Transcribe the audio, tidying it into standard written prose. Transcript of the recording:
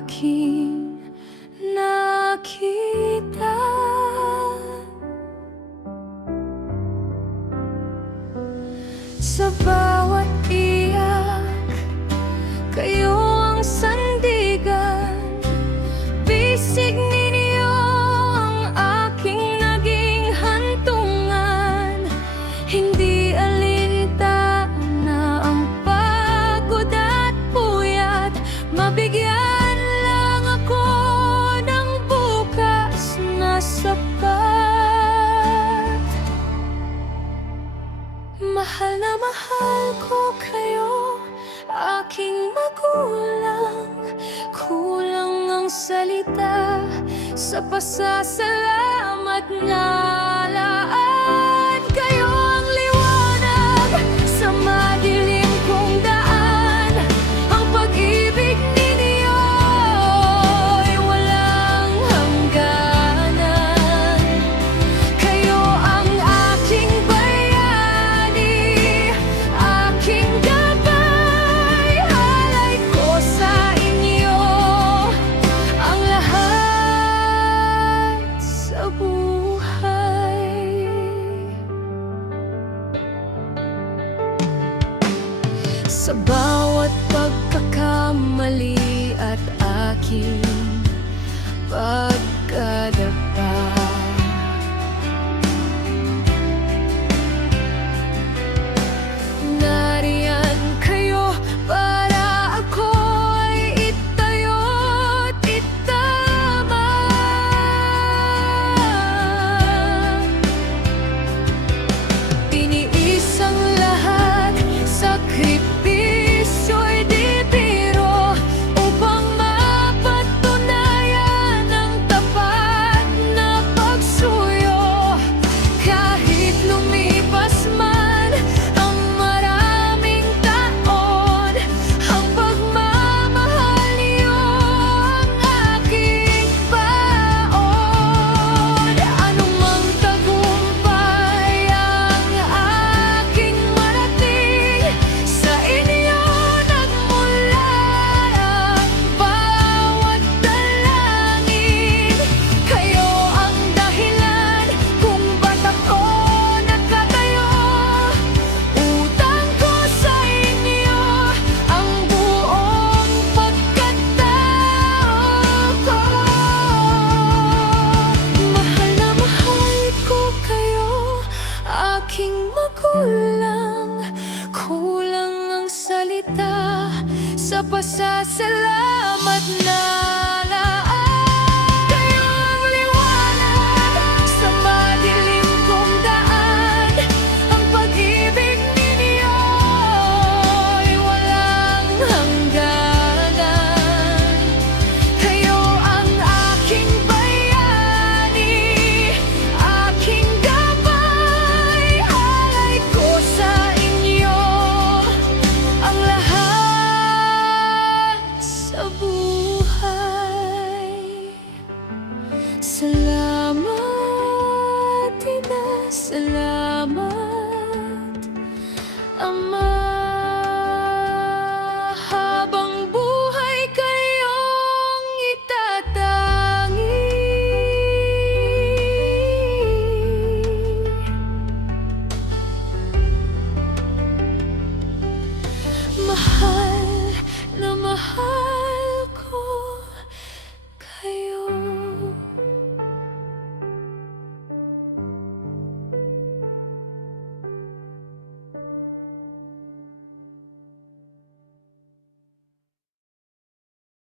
aking nakita. Sa bawat iyak, kayo ang sandigan. Bisig ninyo ang aking naging hantungan. Hindi alintana ang pagod at puyat. Mabigyan lang ako ng bukas na sapat. Mahal na mahal ko kayo, aking magulang. Kulang ang salita sa pasasalamat na laan. Kayo ang liwanag sa madilim kong daan. Ang pag-ibig ninyo ay walang hangganan. Kayo ang aking bayani, aking gabay. Alay ko sa inyo ang lahat sa buhay. Sa bawat pagkakamali at aking pagkadapa, nariyan kayo para ako ay itayo't itama. Tiniis ang lahat, sakripisyo'y di biro, upang mapatunayan ang tapat na pagsuyo. Kahit lumipas man ang maraming taon, ang pagmamahal niyo ang aking baon. Anumang tagumpay ang aking marating, sa inyo nagmula ang bawat dalangin. Kayo ang dahilan kung ba't ako nagkatayo. Utang ko sa inyo ang buong pagkatao ko. Mahal na mahal ko kayo, aking magulang. Kulang ang salita sa pasasalamat na laan. Kayo ang liwanag sa madilim kong daan. Ang pag-ibig ninyo ay walang hangganan. Kayo ang aking bayani, aking gabay. Alay ko sa inyo ang lahat sa buhay. Salamat